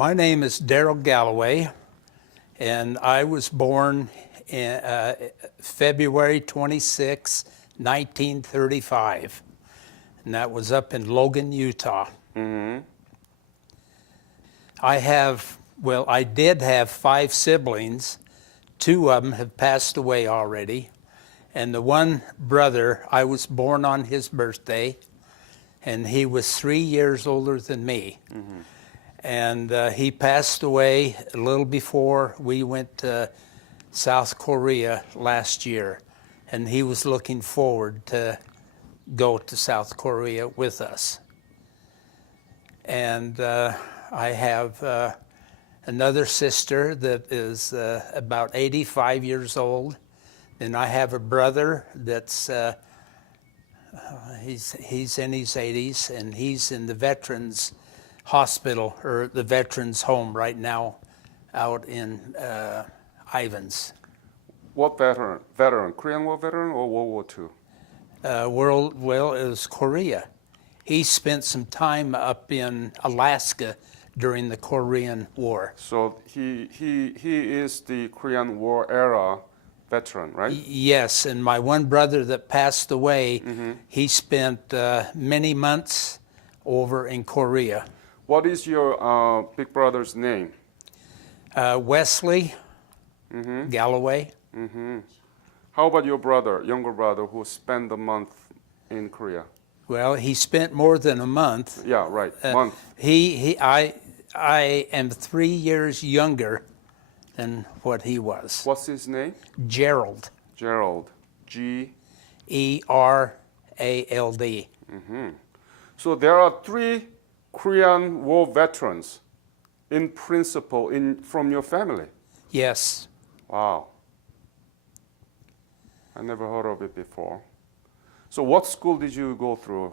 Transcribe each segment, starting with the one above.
My name is Darold Galloway, and I was born in February 26, 1935, and that was up in Logan, Utah. Mm-hmm. I did have 5 siblings. 2 of them have passed away already, and the one brother, I was born on his birthday, and he was 3 years older than me. Mm-hmm. And he passed away a little before we went to South Korea last year, and he was looking forward to go to South Korea with us. And I have another sister that is about 85 years old, and I have a brother that's he's in his 80s, and he's in the Veterans Hospital, or the Veterans Home right now out in Ivans. What veteran? Veteran? Korean War veteran or World War II? It was Korea. He spent some time up in Alaska during the Korean War. So he is the Korean War era veteran, right? Yes, and my one brother that passed away, he spent many months over in Korea. What is your big brother's name? Wesley Galloway. How about your brother, younger brother, who spent a month in Korea? Well, he spent more than a month. Yeah, right. Month. I am 3 years younger than what he was. What's his name? Gerald. Gerald. G. E-R-A-L-D. So there are 3 Korean War veterans, in principle, from your family. Yes. Wow. I never heard of it before. So what school did you go through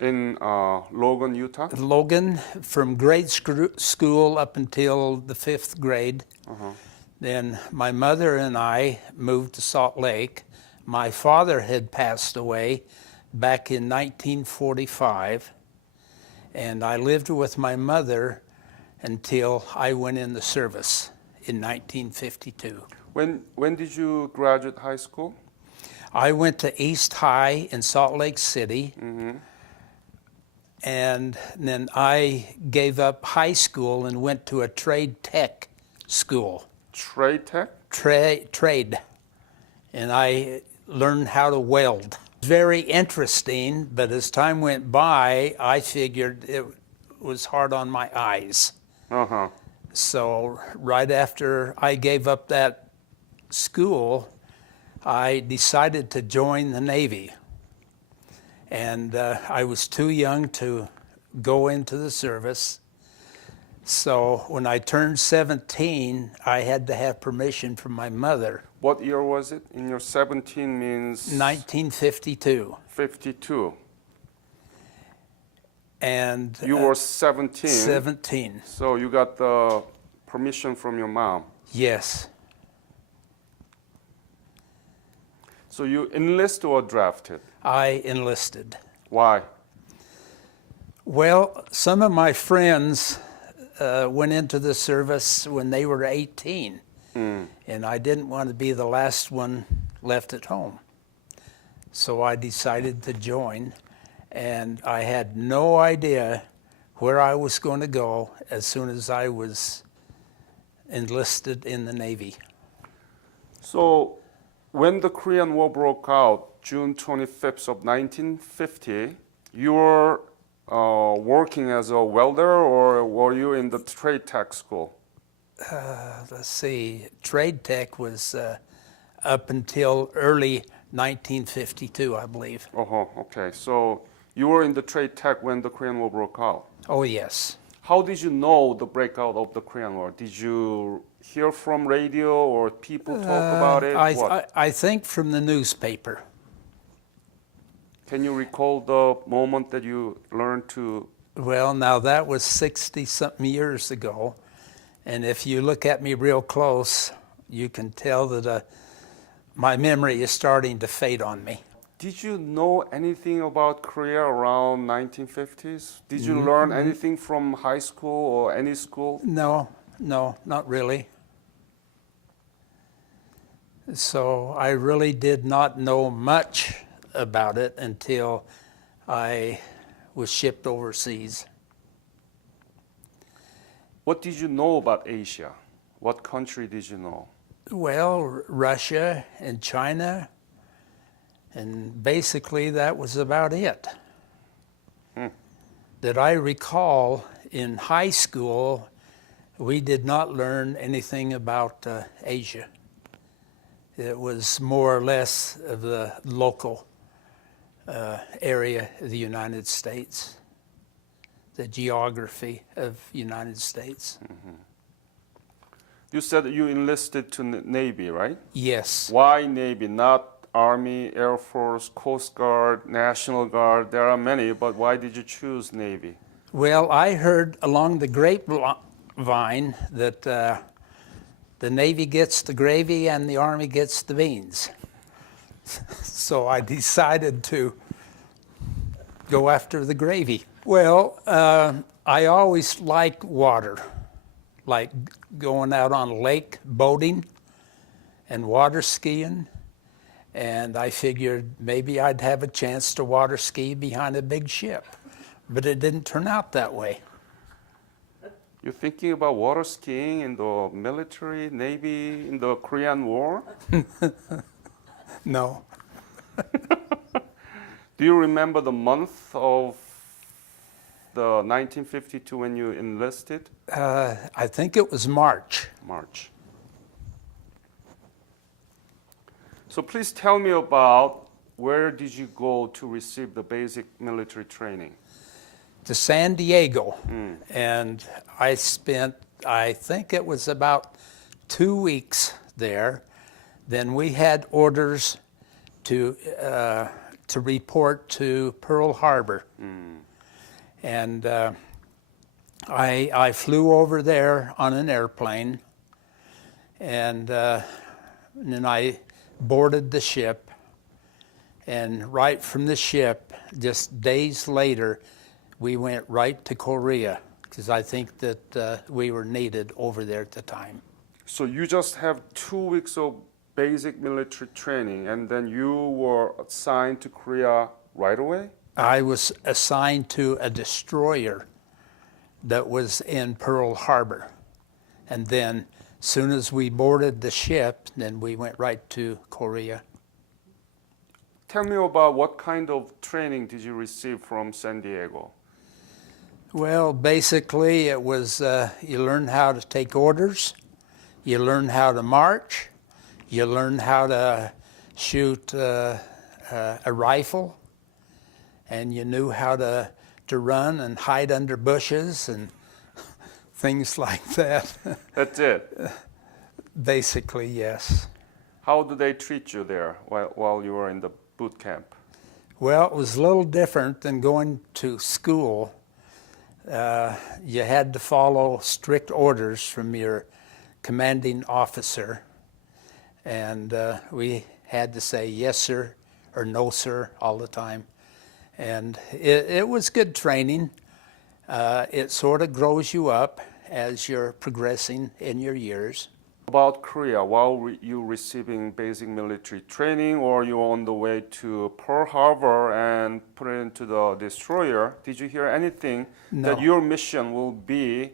in Logan, Utah? Logan, from grade school up until the 5th grade. Then my mother and I moved to Salt Lake. My father had passed away back in 1945, and I lived with my mother until I went in the service in 1952. When did you graduate high school? I went to East High in Salt Lake City, and then I gave up high school and went to a trade tech school. Trade tech? Trade. And I learned how to weld. Very interesting, but as time went by, I figured it was hard on my eyes. So right after I gave up that school, I decided to join the Navy. And I was too young to go into the service. So when I turned 17, I had to have permission from my mother. What year was it? In your 17 means? 1952. 52. And you were 17. 17. So you got the permission from your mom. Yes. So you enlisted or drafted? I enlisted. Why? Well, some of my friends went into the service when they were 18, and I didn't want to be the last one left at home. So I decided to join, and I had no idea where I was going to go as soon as I was enlisted in the Navy. So when the Korean War broke out, June 25th of 1950, you were working as a welder, or were you in the trade tech school? Let's see, trade tech was up until early 1952, I believe. Okay. So you were in the trade tech when the Korean War broke out? Oh, yes. How did you know the breakout of the Korean War? Did you hear from radio or people talk about it? I think from the newspaper. Can you recall the moment that you learned to? Well, now that was 60-something years ago, and if you look at me real close, you can tell that my memory is starting to fade on me. Did you know anything about Korea around 1950s? Did you learn anything from high school or any school? No, no, not really. So I really did not know much about it until I was shipped overseas. What did you know about Asia? What country did you know? Well, Russia and China, and basically that was about it. That I recall in high school, we did not learn anything about Asia. It was more or less of the local area of the United States, the geography of the United States. You said you enlisted to Navy, right? Yes. Why Navy, not Army, Air Force, Coast Guard, National Guard? There are many, but why did you choose Navy? Well, I heard along the grapevine that the Navy gets the gravy and the Army gets the beans. So I decided to go after the gravy. Well, I always liked water, like going out on a lake boating and water skiing. And I figured maybe I'd have a chance to water ski behind a big ship. But it didn't turn out that way. You're thinking about water skiing in the military, Navy, in the Korean War? No. Do you remember the month of the 1952 when you enlisted? I think it was March. March. So please tell me about where did you go to receive the basic military training? To San Diego. And I spent, I think it was about 2 weeks there. Then we had orders to report to Pearl Harbor. And I flew over there on an airplane, and then I boarded the ship. And right from the ship, just days later, we went right to Korea, because I think that we were needed over there at the time. So you just have 2 weeks of basic military training, and then you were assigned to Korea right away? I was assigned to a destroyer that was in Pearl Harbor. And then, soon as we boarded the ship, then we went right to Korea. Tell me about what kind of training did you receive from San Diego? Well, basically, it was you learn how to take orders, you learn how to march, you learn how to shoot a rifle, and you knew how to run and hide under bushes and things like that. That's it. Basically, yes. How do they treat you there while you were in the boot camp? Well, it was a little different than going to school. You had to follow strict orders from your commanding officer, and we had to say yes sir or no sir all the time. And it was good training. It sort of grows you up as you're progressing in your years. About Korea, while you receiving basic military training, or you were on the way to Pearl Harbor and put it into the destroyer, did you hear anything that No. your mission will be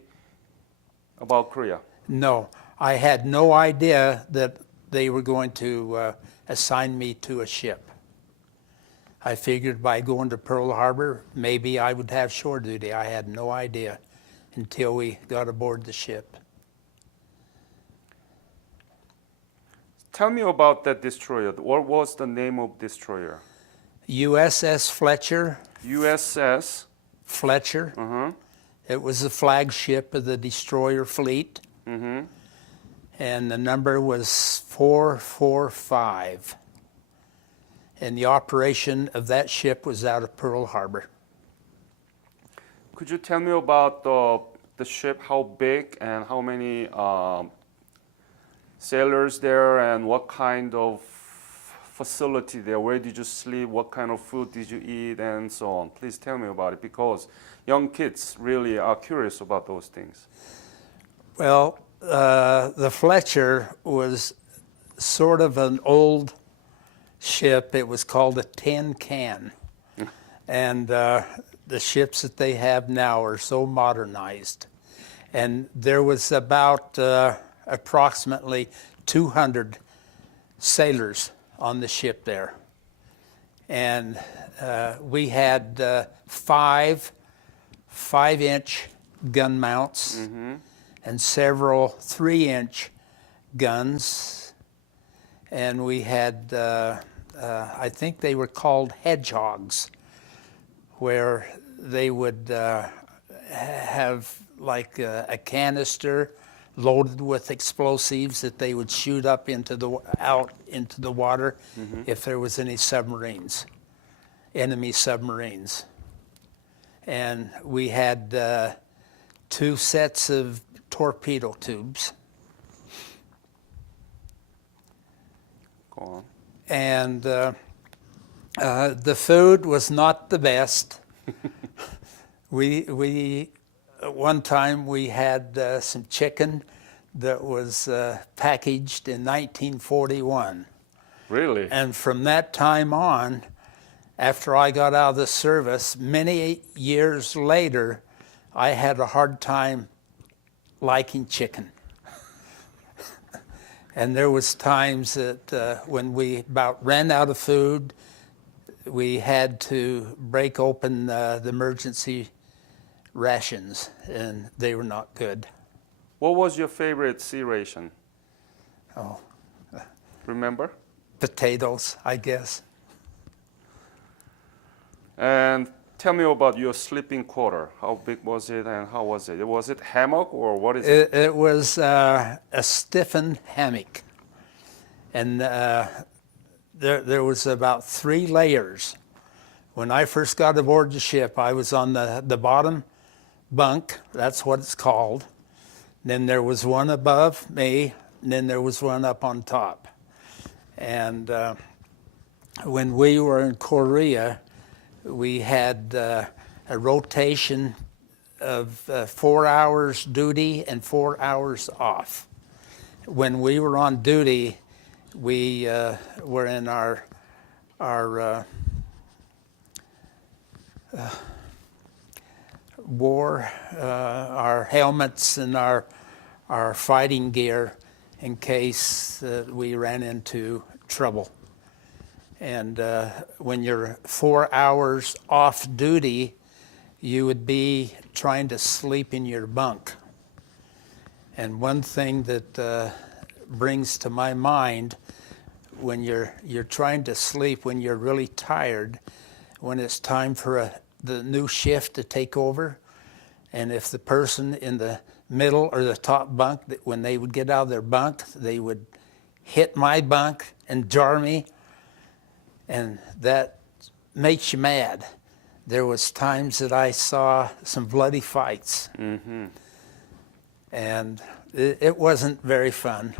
about Korea? No, I had no idea that they were going to assign me to a ship. I figured by going to Pearl Harbor, maybe I would have shore duty. I had no idea until we got aboard the ship. Tell me about that destroyer. What was the name of destroyer? USS Fletcher. USS Fletcher. It was the flagship of the destroyer fleet. And the number was 445. And the operation of that ship was out of Pearl Harbor. Could you tell me about the ship, how big and how many sailors there, and what kind of facility there? Where did you sleep? What kind of food did you eat, and so on? Please tell me about it, because young kids really are curious about those things. Well, the Fletcher was sort of an old ship. It was called a tin can. And the ships that they have now are so modernized. And there was about approximately 200 sailors on the ship there. And we had 5-inch gun mounts and several 3-inch guns. And we had, I think they were called hedgehogs, where they would have like a canister loaded with explosives that they would shoot up out into the water if there was any submarines, enemy submarines. And we had 2 sets of torpedo tubes. Go on. And the food was not the best. We one time we had some chicken that was packaged in 1941. Really? And from that time on, after I got out of the service, many years later, I had a hard time liking chicken. And there was times that when we about ran out of food, we had to break open the emergency rations, and they were not good. What was your favorite sea ration? Oh, Remember? potatoes, I guess. And tell me about your sleeping quarter. How big was it, and how was it? Was it hammock, or what is it? It was a stiffened hammock, and there was about 3 layers. When I first got aboard the ship, I was on the bottom bunk, that's what it's called. Then there was one above me, and then there was one up on top. And when we were in Korea, we had a rotation of 4 hours duty and 4 hours off. When we were on duty, we were in our wore our helmets and our fighting gear in case we ran into trouble. And when you're 4 hours off duty, you would be trying to sleep in your bunk. And one thing that brings to my mind, when you're trying to sleep, when you're really tired, when it's time for the new shift to take over, and if the person in the middle or the top bunk, when they would get out of their bunk, they would hit my bunk and jar me, and that makes you mad. There was times that I saw some bloody fights, and it wasn't very fun.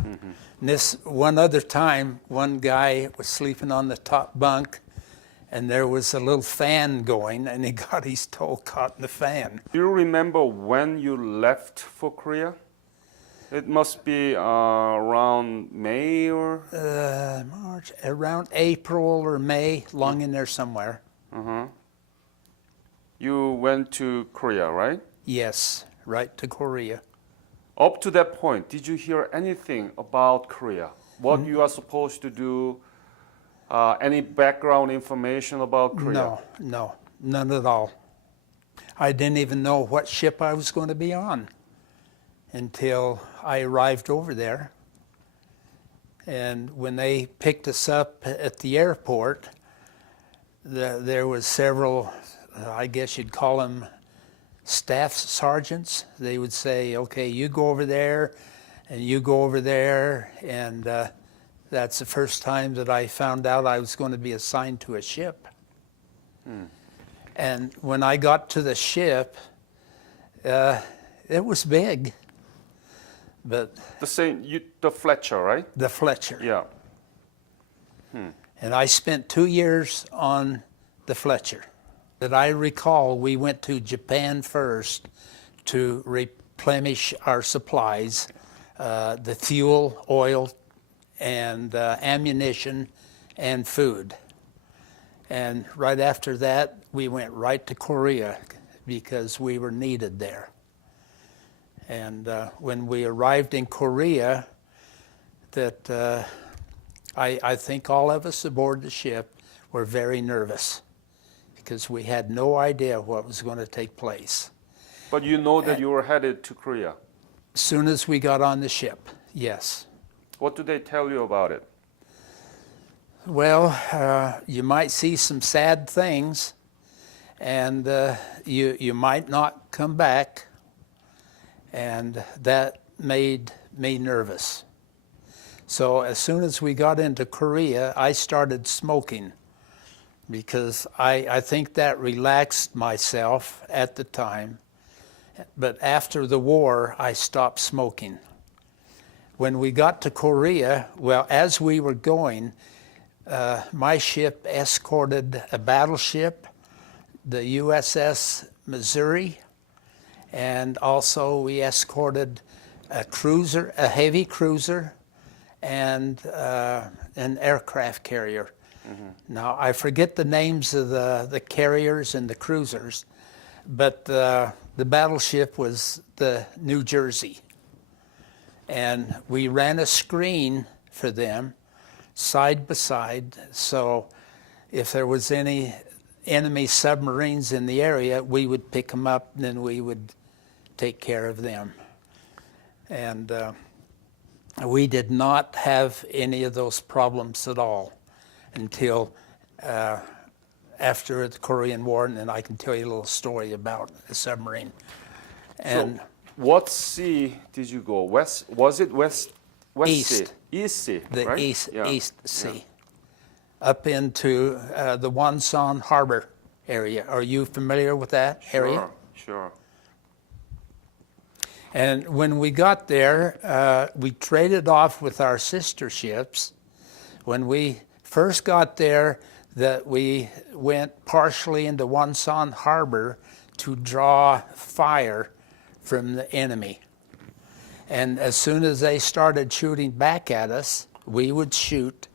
And this one other time, one guy was sleeping on the top bunk, and there was a little fan going, and he got his toe caught in the fan. Do you remember when you left for Korea? It must be around May or? March, around April or May, long in there somewhere. You went to Korea, right? Yes, right to Korea. Up to that point, did you hear anything about Korea? What you are supposed to do? Any background information about Korea? No, none at all. I didn't even know what ship I was going to be on until I arrived over there. And when they picked us up at the airport, there was several, I guess you'd call them staff sergeants. They would say, okay, you go over there, and you go over there, and that's the first time that I found out I was going to be assigned to a ship. And when I got to the ship, it was big. But The Fletcher, right? the Fletcher. Yeah. And I spent 2 years on the Fletcher. That I recall, we went to Japan first to replenish our supplies, the fuel, oil, and ammunition, and food. And right after that, we went right to Korea because we were needed there. And when we arrived in Korea, that I think all of us aboard the ship were very nervous because we had no idea what was going to take place. But you know that you were headed to Korea. As soon as we got on the ship, yes. What do they tell you about it? Well, you might see some sad things, and you might not come back, and that made me nervous. So as soon as we got into Korea, I started smoking because I think that relaxed myself at the time. But after the war, I stopped smoking. When we got to Korea, well, as we were going, my ship escorted a battleship, the USS Missouri, and also we escorted a cruiser, a heavy cruiser, and an aircraft carrier. Mm-hmm. Now, I forget the names of the carriers and the cruisers, but the battleship was the New Jersey. And we ran a screen for them side by side, so if there was any enemy submarines in the area, we would pick them up and then we would take care of them. And we did not have any of those problems at all until after the Korean War, and then I can tell you a little story about the submarine. And so, what sea did you go? West? Was it west? West East. Sea? East Sea, the right? East Sea, up into the Wonsan Harbor area. Are you familiar with that area? Sure. And when we got there, we traded off with our sister ships. When we first got there, that we went partially into Wonsan Harbor to draw fire from the enemy. And as soon as they started shooting back at us, we would shoot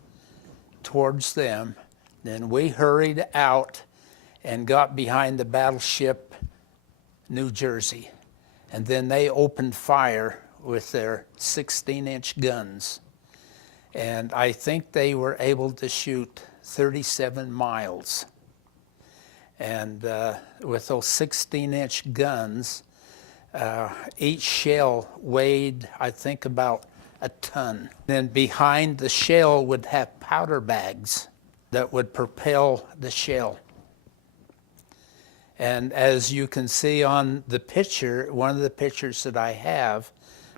towards them. Then we hurried out and got behind the battleship New Jersey. And then they opened fire with their 16-inch guns. And I think they were able to shoot 37 miles. And with those 16-inch guns, each shell weighed, I think, about a ton. Then behind the shell would have powder bags that would propel the shell. And as you can see on the picture, one of the pictures that I have,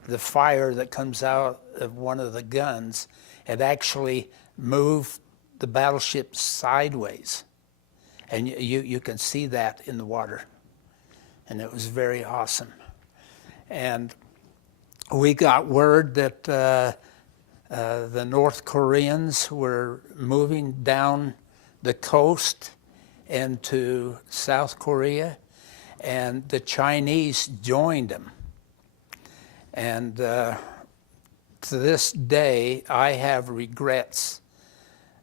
the fire that comes out of one of the guns, it actually moved the battleship sideways. And you can see that in the water. And it was very awesome. And we got word that the North Koreans were moving down the coast into South Korea, and the Chinese joined them. And to this day, I have regrets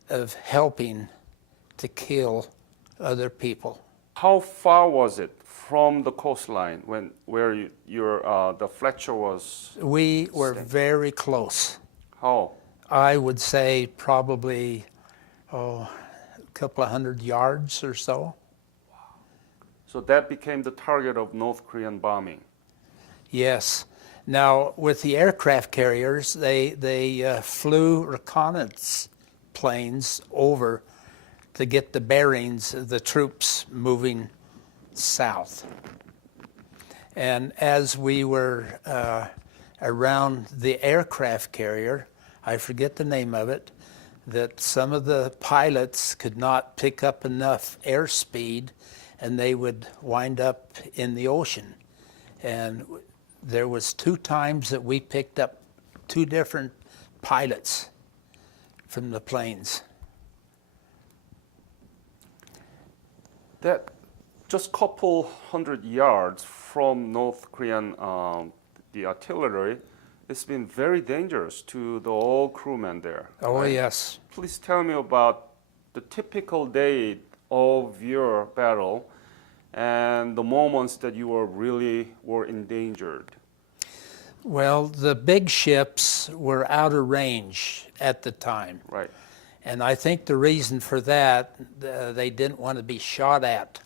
of helping to kill other people. How far was it from the coastline where the Fletcher was? We were very close. How? I would say probably a couple of 100 yards or so. Wow. So that became the target of North Korean bombing. Yes. Now, with the aircraft carriers, they flew reconnaissance planes over to get the bearings of the troops moving south. And as we were around the aircraft carrier, I forget the name of it, that some of the pilots could not pick up enough airspeed and they would wind up in the ocean. And there was 2 times that we picked up 2 different pilots from the planes. That just couple hundred yards from North Korean the artillery, it's been very dangerous to the all crewmen there. Oh, right? yes. Please tell me about the typical day of your battle and the moments that you were endangered. Well, the big ships were out of range at the time. Right. And I think the reason for that, they didn't want to be shot at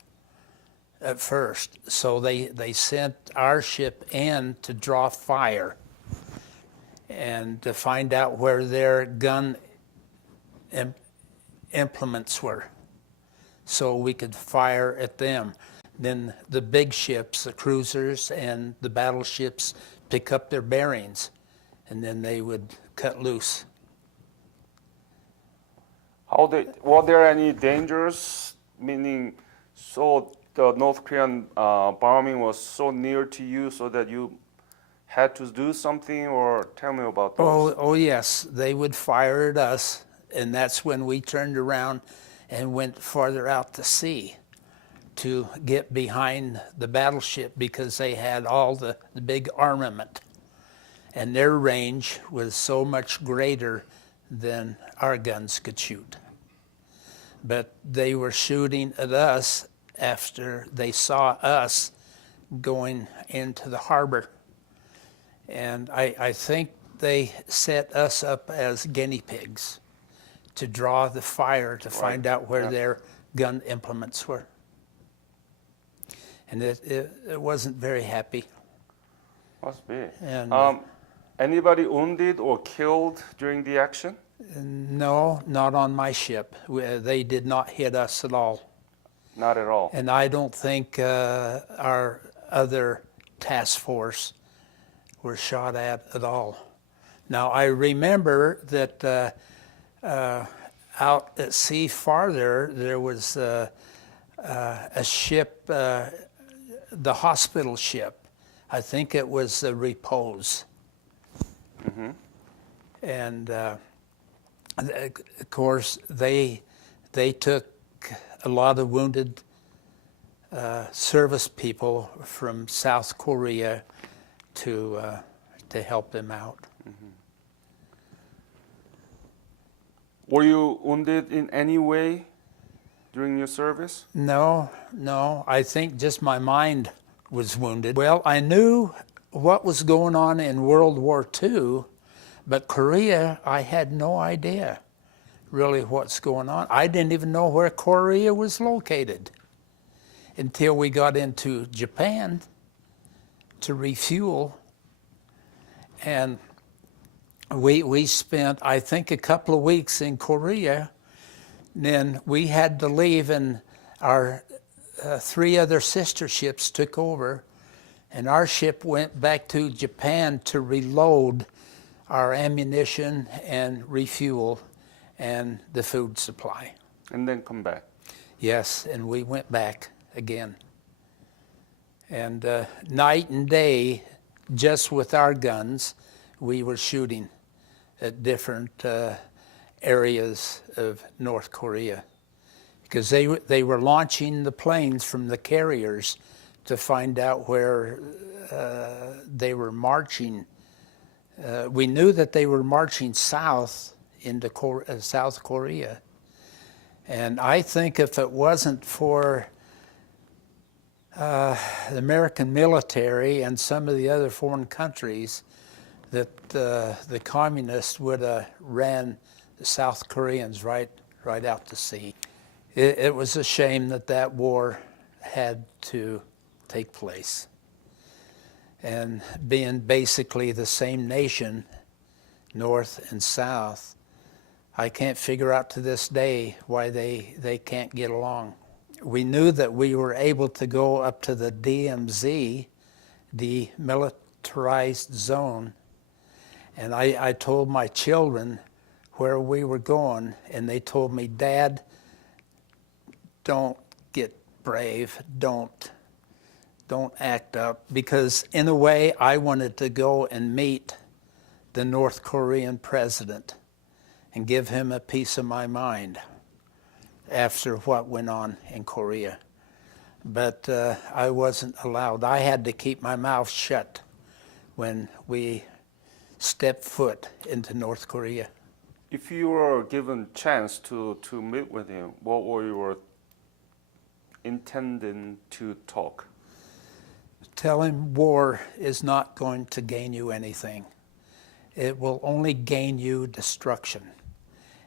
first. So they sent our ship in to draw fire and to find out where their gun implements were so we could fire at them. Then the big ships, the cruisers and the battleships, pick up their bearings, and then they would cut loose. Were there any dangers? Meaning, so the North Korean bombing was so near to you, so that you had to do something, or tell me about those. Oh yes, they would fire at us, and that's when we turned around and went farther out to sea to get behind the battleship because they had all the big armament, and their range was so much greater than our guns could shoot. But they were shooting at us after they saw us going into the harbor. And I think they set us up as guinea pigs to draw the fire to find out where their gun implements were. And it wasn't very happy. Must be. And Anybody wounded or killed during the action? no, not on my ship. They did not hit us at all. Not at all. And I don't think our other task force were shot at all. Now, I remember that out at sea farther, there was a ship, the hospital ship. I think it was the Repose. Mm-hmm. And of course, they took a lot of wounded service people from South Korea to help them out. Mm-hmm. Were you wounded in any way during your service? No. I think just my mind was wounded. Well, I knew what was going on in World War II, but Korea, I had no idea really what's going on. I didn't even know where Korea was located until we got into Japan to refuel. And we spent, I think, a couple of weeks in Korea. Then we had to leave, and our 3 other sister ships took over, and our ship went back to Japan to reload our ammunition and refuel and the food supply. And then come back. Yes, and we went back again. And night and day, just with our guns, we were shooting at different areas of North Korea, because they were launching the planes from the carriers to find out where they were marching. We knew that they were marching south into South Korea. And I think if it wasn't for the American military and some of the other foreign countries, that the communists would have ran the South Koreans right out to sea. It was a shame that war had to take place. And being basically the same nation, North and South, I can't figure out to this day why they can't get along. We knew that we were able to go up to the DMZ, demilitarized zone, and I told my children where we were going, and they told me, "Dad, don't get brave, don't act up," because in a way I wanted to go and meet the North Korean president and give him a piece of my mind after what went on in Korea. but I wasn't allowed. I had to keep my mouth shut when we stepped foot into North Korea. If you were given chance to meet with him, what were you intending to talk? Tell him war is not going to gain you anything. It will only gain you destruction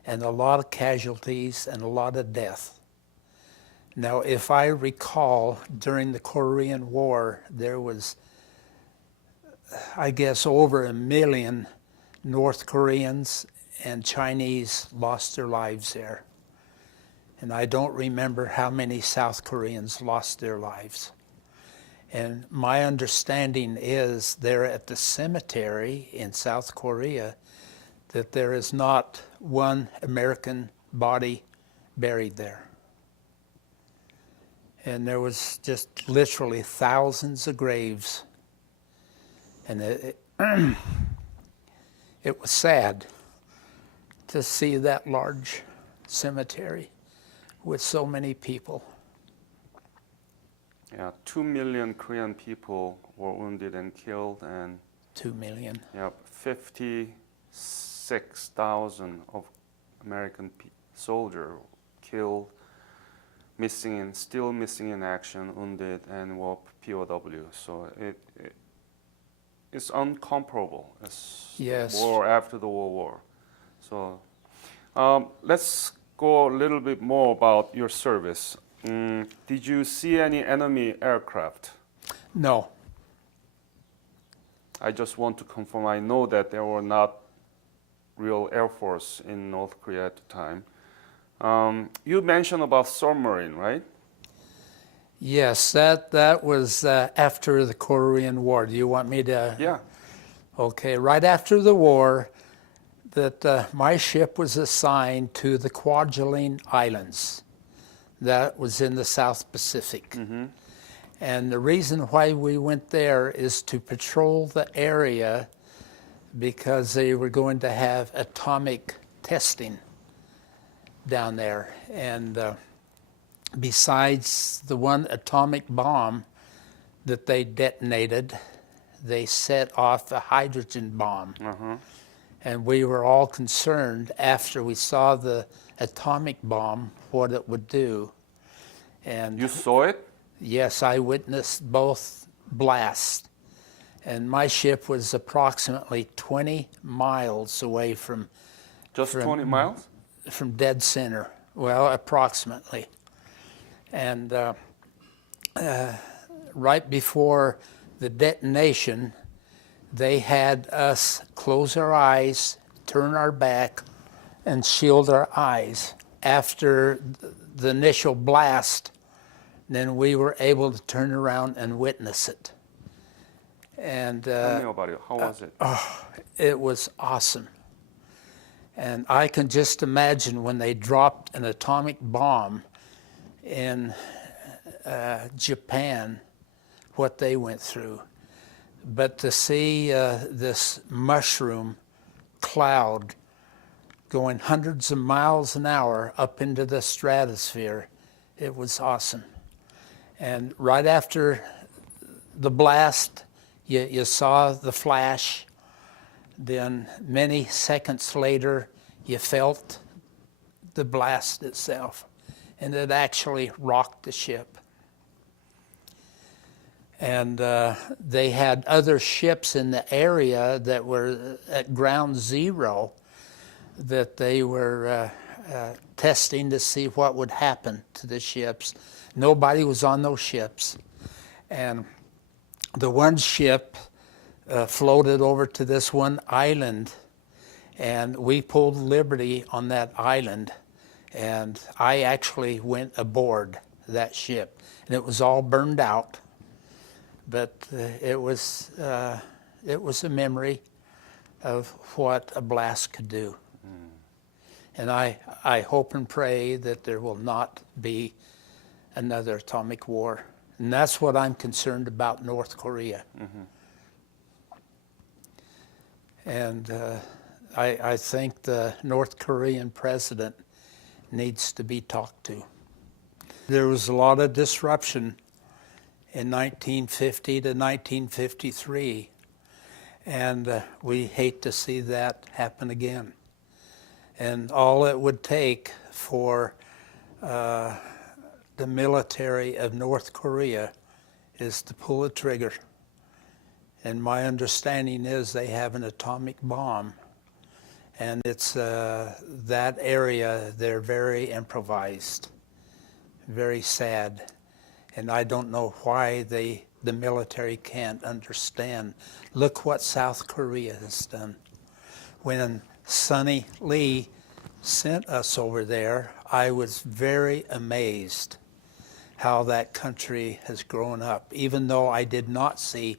and a lot of casualties and a lot of death. Now, if I recall, during the Korean War, there was, I guess, over 1 million North Koreans and Chinese lost their lives there. And I don't remember how many South Koreans lost their lives. And my understanding is there at the cemetery in South Korea that there is not one American body buried there. And there was just literally thousands of graves. And it was sad to see that large cemetery with so many people. Yeah, 2 million Korean people were wounded and killed, and 2 million. yeah, 56,000 of American soldiers killed, still missing in action, wounded, and were POW. So it's incomparable as Yes. war after the World War. So let's go a little bit more about your service. Did you see any enemy aircraft? No. I just want to confirm. I know that there were not real Air Force in North Korea at the time. You mentioned about submarine, right? Yes, that was after the Korean War. Do you want me to? Yeah. Okay, right after the war, that my ship was assigned to the Kwajalein Islands. That was in the South Pacific. Mm-hmm. And the reason why we went there is to patrol the area because they were going to have atomic testing down there. And besides the one atomic bomb that they detonated, they set off a hydrogen bomb. Uh-huh. And we were all concerned after we saw the atomic bomb what it would do. And You saw it? yes, I witnessed both blasts. And my ship was approximately 20 miles away from Just 20 miles? dead center. Well, approximately. And right before the detonation, they had us close our eyes, turn our back, and shield our eyes. After the initial blast, then we were able to turn around and witness it. And Tell me about it. How was it? it was awesome. And I can just imagine when they dropped an atomic bomb in Japan, what they went through. But to see this mushroom cloud going hundreds of miles an hour up into the stratosphere, it was awesome. And right after the blast, you saw the flash. Then many seconds later, you felt the blast itself. And it actually rocked the ship. And they had other ships in the area that were at ground zero that they were testing to see what would happen to the ships. Nobody was on those ships. And the one ship floated over to this one island, and we pulled liberty on that island. And I actually went aboard that ship. And it was all burned out. But it was a memory of what a blast could do. And I hope and pray that there will not be another atomic war. And that's what I'm concerned about North Korea. Mm-hmm. And I think the North Korean president needs to be talked to. There was a lot of disruption in 1950 to 1953. And we hate to see that happen again. And all it would take for the military of North Korea is to pull a trigger. And my understanding is they have an atomic bomb. And it's that area, they're very improvised, very sad. And I don't know why the military can't understand. Look what South Korea has done. When Sonny Lee sent us over there, I was very amazed how that country has grown up, even though I did not see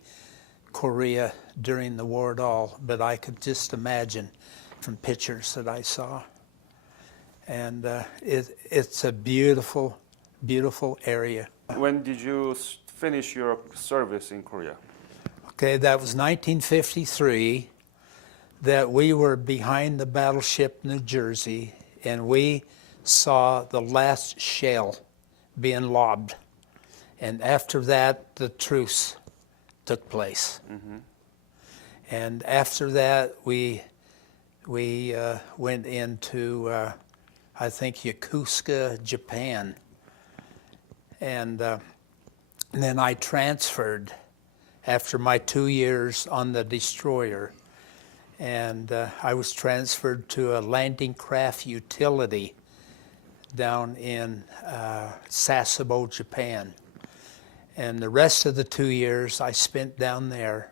Korea during the war at all, but I could just imagine from pictures that I saw. And it's a beautiful, beautiful area. When did you finish your service in Korea? Okay, that was 1953, that we were behind the battleship New Jersey, and we saw the last shell being lobbed. And after that, the truce took place. Mm-hmm. And after that, we went into, I think, Yokosuka, Japan. And then I transferred after my 2 years on the destroyer. And I was transferred to a landing craft utility down in Sasebo, Japan. And the rest of the 2 years I spent down there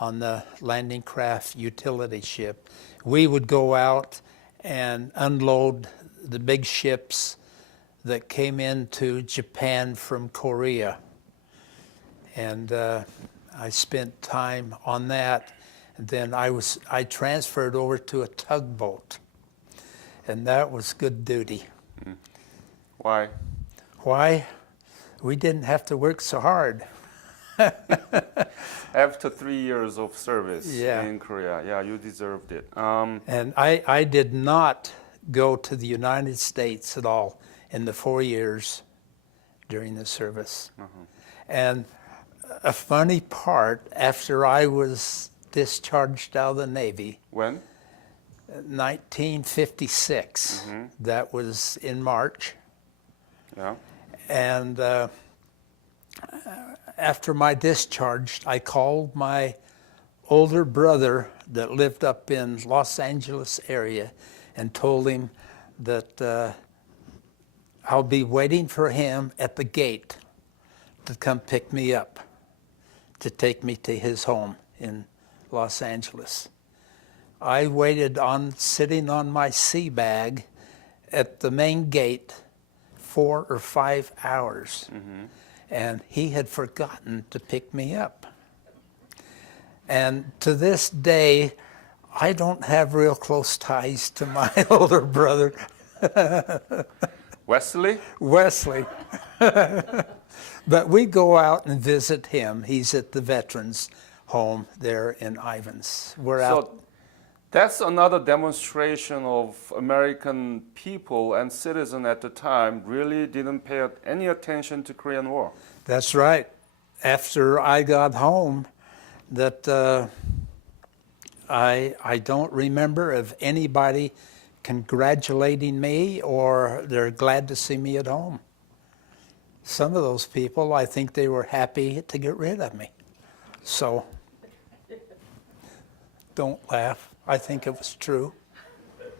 on the landing craft utility ship. We would go out and unload the big ships that came into Japan from Korea. And I spent time on that. And then I transferred over to a tugboat. And that was good duty. Why? Why? We didn't have to work so hard. After 3 years of service Yeah. in Korea, yeah, you deserved it. And I did not go to the United States at all in the 4 years during the service. And a funny part, after I was discharged out of the Navy, When? 1956, that was in March. Yeah. And after my discharge, I called my older brother that lived up in Los Angeles area and told him that I'll be waiting for him at the gate to come pick me up, to take me to his home in Los Angeles. I waited sitting on my sea bag at the main gate 4 or 5 hours. And he had forgotten to pick me up. And to this day, I don't have real close ties to my older brother, Wesley? Wesley. But we go out and visit him. He's at the veterans home there in Ivans. We're out. So that's another demonstration of American people and citizens at the time really didn't pay any attention to Korean War. That's right. After I got home, that I don't remember of anybody congratulating me or they're glad to see me at home. Some of those people, I think they were happy to get rid of me. So don't laugh. I think it was true.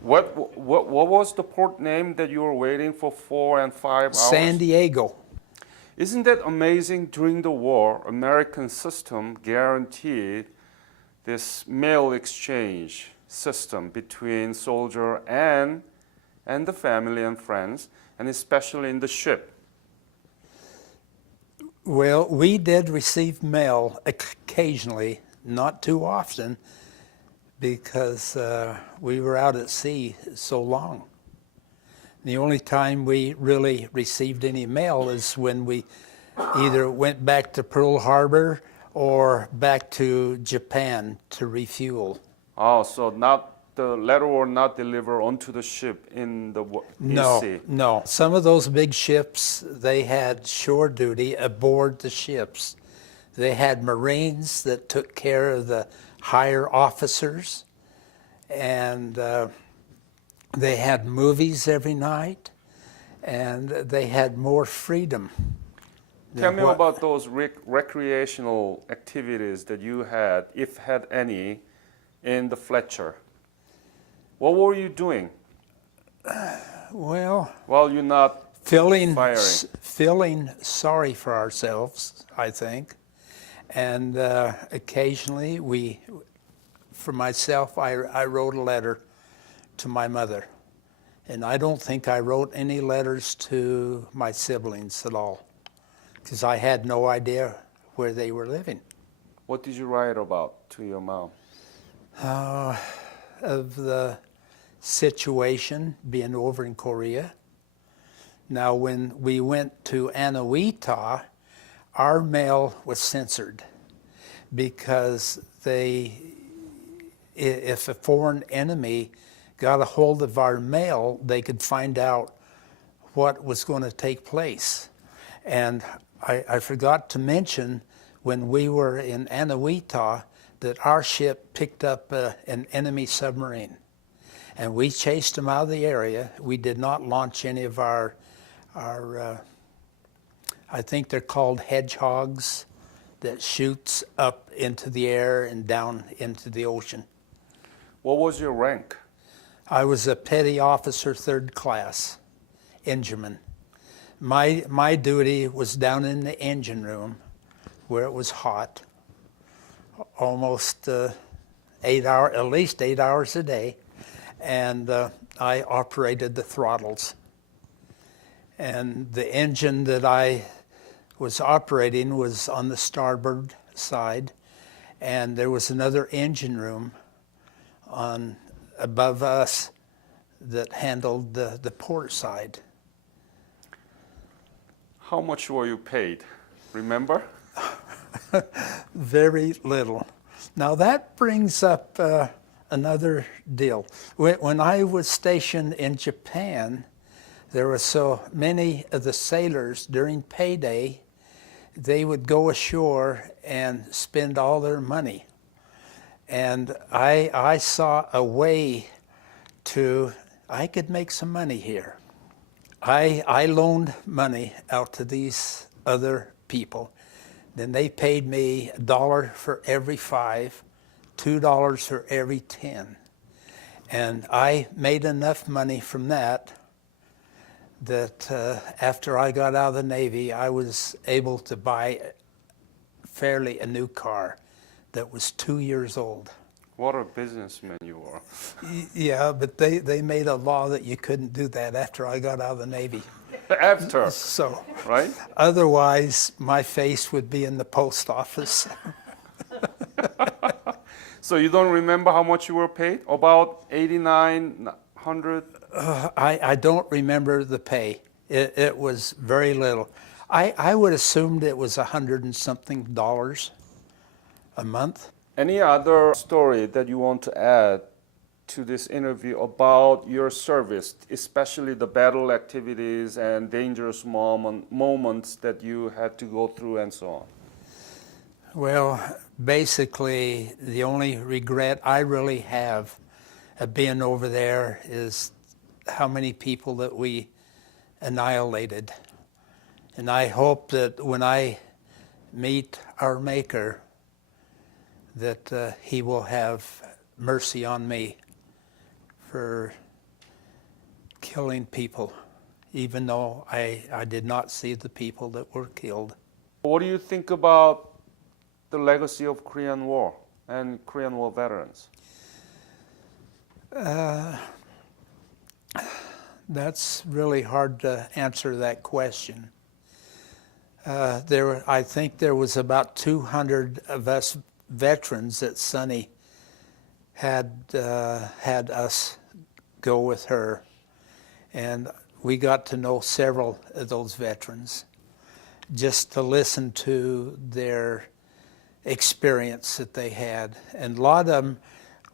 What was the port name that you were waiting for 4 and 5 hours? San Diego. Isn't that amazing? During the war, American system guaranteed this mail exchange system between soldier and the family and friends, and especially in the ship. Well, we did receive mail occasionally, not too often, because we were out at sea so long. The only time we really received any mail is when we either went back to Pearl Harbor or back to Japan to refuel. Oh, so not the letter were not delivered onto the ship in the No, sea. no. Some of those big ships, they had shore duty aboard the ships. They had Marines that took care of the higher officers, and they had movies every night, and they had more freedom. Tell me what- about those recreational activities that you had, if had any, in the Fletcher. What were you doing Well, while you're not feeling firing? feeling sorry for ourselves, I think, and occasionally for myself, I wrote a letter to my mother, and I don't think I wrote any letters to my siblings at all, because I had no idea where they were living. What did you write about to your mom? Of the situation being over in Korea. Now, when we went to Anawita, our mail was censored because if a foreign enemy got a hold of our mail, they could find out what was going to take place. And I forgot to mention, when we were in Anawita, that our ship picked up an enemy submarine. And we chased them out of the area. We did not launch any of our I think they're called hedgehogs, that shoots up into the air and down into the ocean. What was your rank? I was a petty officer, 3rd class, engineman. My duty was down in the engine room where it was hot, almost at least 8 hours a day, and I operated the throttles. And the engine that I was operating was on the starboard side, and there was another engine room above us that handled the port side. How much were you paid? Remember? Very little. Now that brings up another deal. When I was stationed in Japan, there were so many of the sailors during payday, they would go ashore and spend all their money. And I saw a way I could make some money here. I loaned money out to these other people. Then they paid me $1 for every 5, $2 for every 10. And I made enough money from that after I got out of the Navy, I was able to buy fairly a new car that was 2 years old. What a businessman you are. Yeah, but they made a law that you couldn't do that after I got out of the Navy. After, So right? otherwise, my face would be in the post office. So you don't remember how much you were paid? About 8,900? I don't remember the pay. It was very little. I would assumed it was $100 and something a month. Any other story that you want to add to this interview about your service, especially the battle activities and dangerous moments that you had to go through and so on? Well, basically, the only regret I really have of being over there is how many people that we annihilated. And I hope that when I meet our Maker, that he will have mercy on me for killing people, even though I did not see the people that were killed. What do you think about the legacy of Korean War and Korean War veterans? That's really hard to answer that question. I think there was about 200 of us veterans that Sonny had us go with her, and we got to know several of those veterans just to listen to their experience that they had. And a lot of them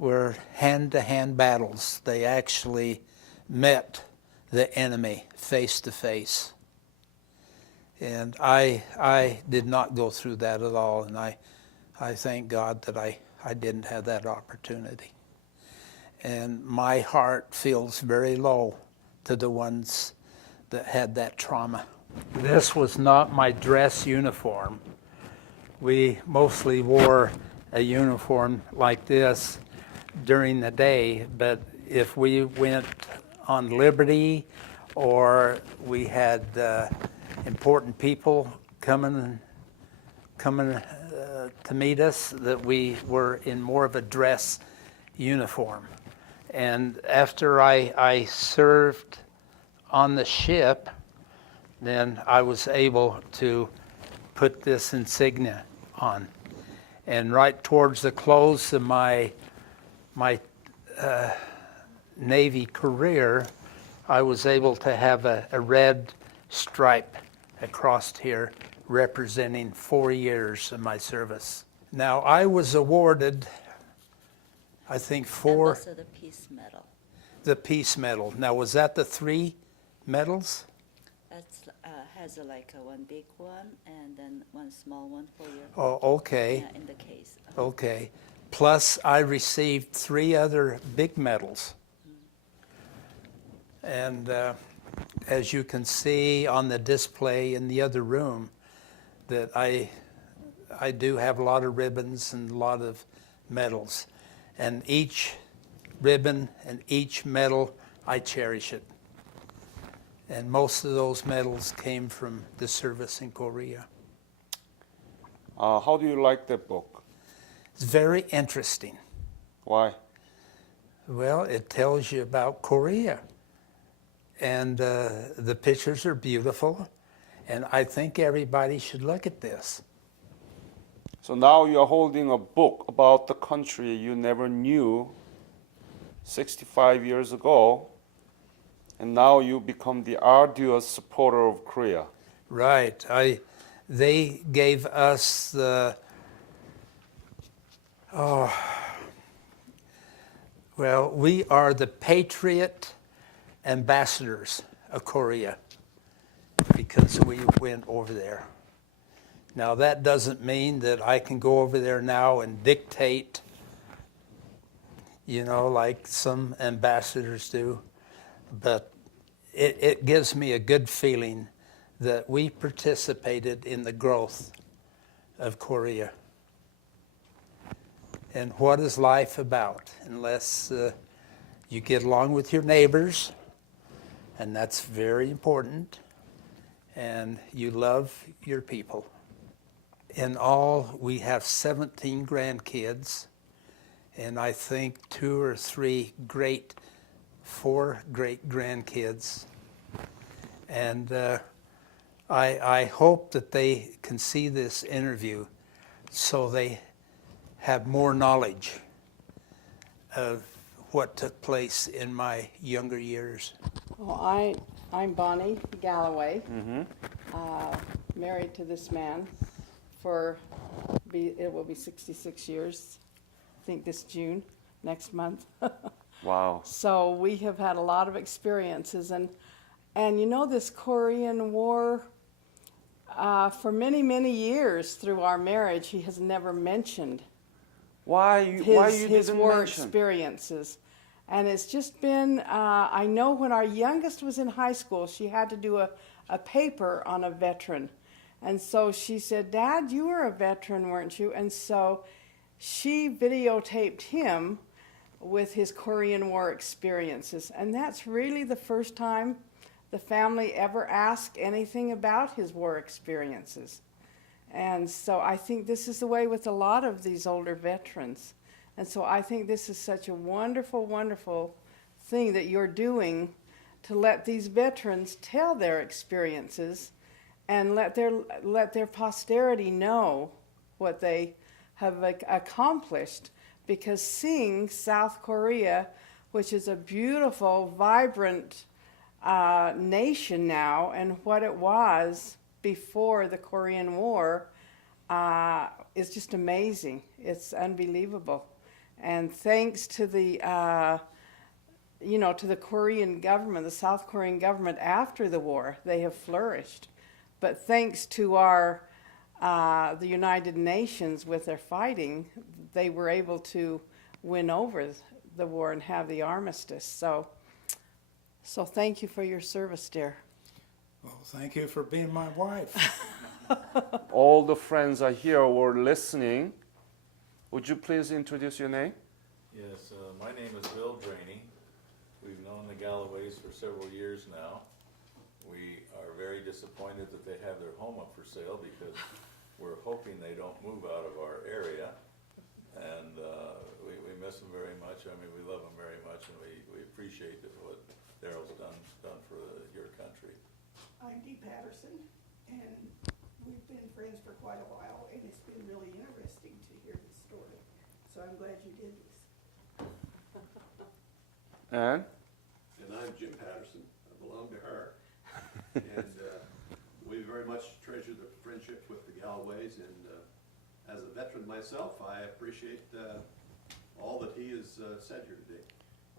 were hand-to-hand battles. They actually met the enemy face to face. And I did not go through that at all, and I thank God that I didn't have that opportunity. And my heart feels very low to the ones that had that trauma. This was not my dress uniform. We mostly wore a uniform like this during the day, but if we went on liberty or we had important people coming to meet us, that we were in more of a dress uniform. And after I served on the ship, then I was able to put this insignia on. And right towards the close of my Navy career, I was able to have a red stripe across here representing 4 years of my service. Now, I was awarded, I think, And also the Peace Medal. the Peace Medal. Now, was that the 3 medals? That's has like one big one and then one small one for you. Oh, okay, Yeah, in the case. okay. Plus, I received 3 other big medals. And as you can see on the display in the other room, that I do have a lot of ribbons and a lot of medals. And each ribbon and each medal, I cherish it. And most of those medals came from the service in Korea. How do you like that book? It's very interesting. Why? Well, it tells you about Korea. And the pictures are beautiful. And I think everybody should look at this. So now you're holding a book about the country you never knew 65 years ago, and now you become the arduous supporter of Korea. Right. They gave us the, well, we are the patriot ambassadors of Korea because we went over there. Now, that doesn't mean that I can go over there now and dictate, like some ambassadors do, but it gives me a good feeling that we participated in the growth of Korea. And what is life about unless you get along with your neighbors, and that's very important, and you love your people. In all, we have 17 grandkids, and I think 2 or 3 4 great grandkids. And I hope that they can see this interview so they have more knowledge of what took place in my younger years. Well, I'm Bonnie Galloway, married to this man it will be 66 years, I think this June, next month. Wow. So we have had a lot of experiences, and this Korean War, for many, many years through our marriage, he has never mentioned Why you his didn't war mention? experiences. And it's just been, I know when our youngest was in high school, she had to do a paper on a veteran. And so she said, "Dad, you were a veteran, weren't you?" And so she videotaped him with his Korean War experiences. And that's really the first time the family ever asked anything about his war experiences. And so I think this is the way with a lot of these older veterans. And so I think this is such a wonderful, wonderful thing that you're doing to let these veterans tell their experiences and let their posterity know what they have accomplished. Because seeing South Korea, which is a beautiful, vibrant nation now, and what it was before the Korean War, is just amazing. It's unbelievable. And thanks to the, to the Korean government, the South Korean government after the war, they have flourished. But thanks to the United Nations with their fighting, they were able to win over the war and have the armistice. So thank you for your service, dear. Well, thank you for being my wife. All the friends are here or listening. Would you please introduce your name? Yes, my name is Bill Draney. We've known the Galloways for several years now. We are very disappointed that they have their home up for sale because we're hoping they don't move out of our area. And we miss them very much. I mean, we love them very much, and we appreciate what Daryl's done for your country. I'm Dee Patterson, and we've been friends for quite a while, and it's been really interesting to hear the story. So I'm glad you did this. And? And I'm Jim Patterson. I belong to her. And we very much treasure the friendship with the Galloways. And as a veteran myself, I appreciate all that he has said here today.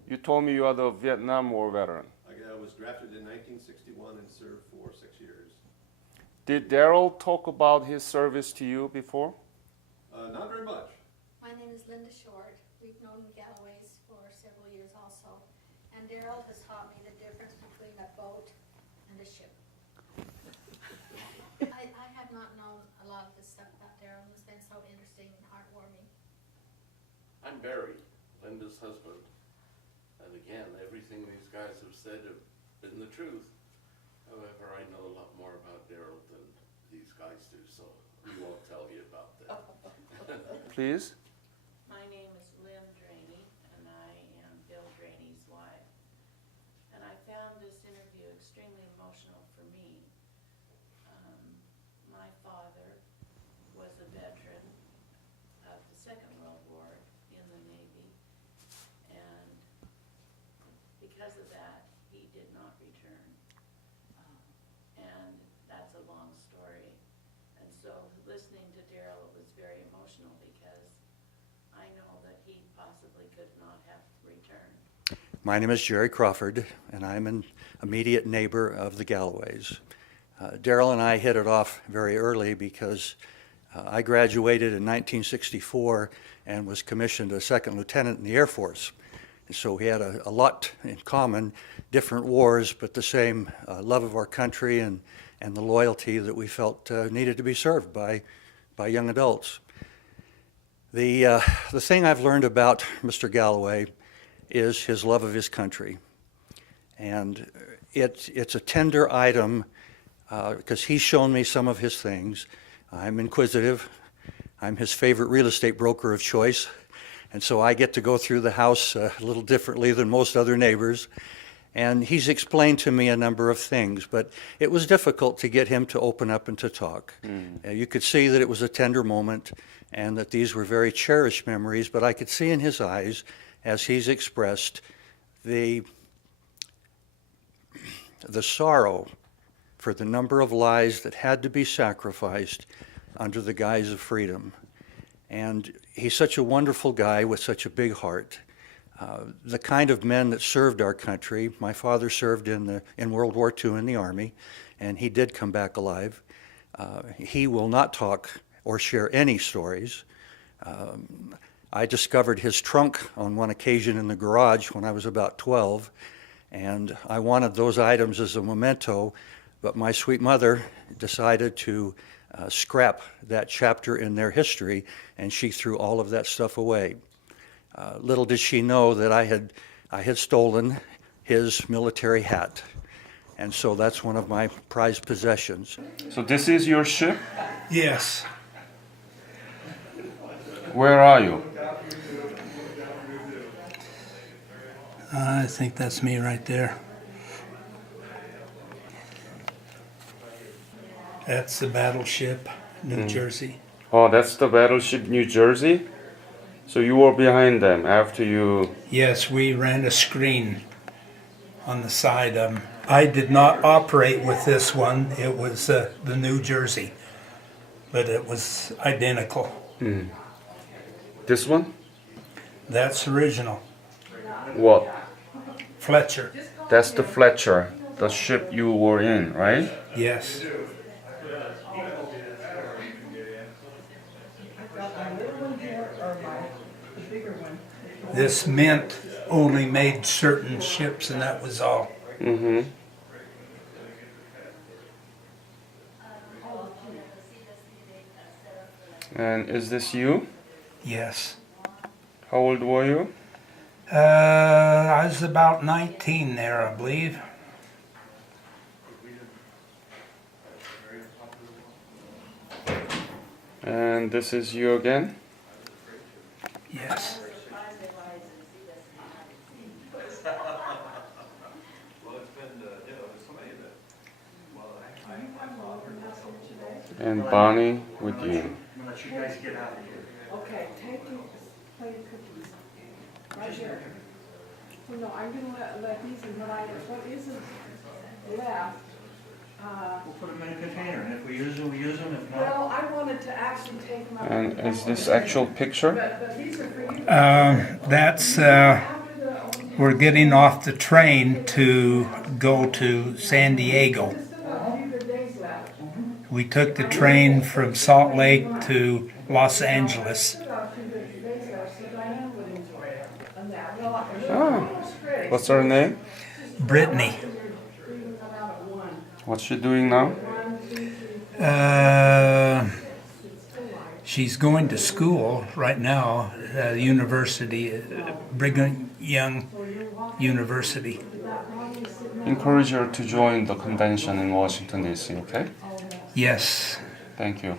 You told me you are the Vietnam War veteran. I was drafted in 1961 and served for 6 years. Did Darold talk about his service to you before? Not very much. My name is Linda Short. We've known the Galloways for several years also. And Darold has taught me the difference between a boat and a ship. I have not known a lot of this stuff about Darold. It's been so interesting and heartwarming. I'm Barry, Linda's husband. And again, everything these guys have said have been the truth. However, I know a lot more about Darold than these guys do, so we won't tell you about that. Please. My name is Lynn Draney, and I am Bill Draney's wife. And I found this interview extremely emotional for me. My father was a veteran of the Second World War in the Navy, and because of that, he did not return. And that's a long story. And so listening to Darold, it was very emotional because I know that he possibly could not have returned. My name is Jerry Crawford, and I'm an immediate neighbor of the Galloways. Darold and I hit it off very early because I graduated in 1964 and was commissioned a second lieutenant in the Air Force. And so we had a lot in common, different wars, but the same love of our country and the loyalty that we felt needed to be served by young adults. The thing I've learned about Mr. Galloway is his love of his country. And it's a tender item because he's shown me some of his things. I'm inquisitive. I'm his favorite real estate broker of choice. And so I get to go through the house a little differently than most other neighbors. And he's explained to me a number of things, but it was difficult to get him to open up and to talk. You could see that it was a tender moment and that these were very cherished memories, but I could see in his eyes, as he's expressed, the sorrow for the number of lives that had to be sacrificed under the guise of freedom. And he's such a wonderful guy with such a big heart. The kind of men that served our country. My father served in World War II in the Army, and he did come back alive. He will not talk or share any stories. I discovered his trunk on one occasion in the garage when I was about 12, and I wanted those items as a memento, but my sweet mother decided to scrap that chapter in their history, and she threw all of that stuff away. Little did she know that I had stolen his military hat, and so that's one of my prized possessions. So this is your ship? Yes. Where are you? I think that's me right there. That's the battleship, New Jersey. Oh, that's the battleship New Jersey? So you were behind them after you... Yes, we ran a screen on the side of them. I did not operate with this one. It was the New Jersey, but it was identical. This one? That's original. What? Fletcher. That's the Fletcher, the ship you were in, right? Yes. This mint only made certain ships, and that was all. Mm-hmm. And is this you? Yes. How old were you? I was about 19 there, I believe. And this is you again? Yes. And Bonnie with you. Okay, take these plate of cookies. Right here. So no, I'm gonna let these in, what isn't left, We'll put them in a container, and if we use them, we use them, if not. well, I wanted to actually take them out. And is this actual picture? But these are for you. That's, we're getting off the train to go to San Diego. We took the train from Salt Lake to Los Angeles. Oh. What's her name? Brittany. What's she doing now? She's going to school right now, university, Brigham Young University. Encourage her to join the convention in Washington, D.C., okay? Yes. Thank you.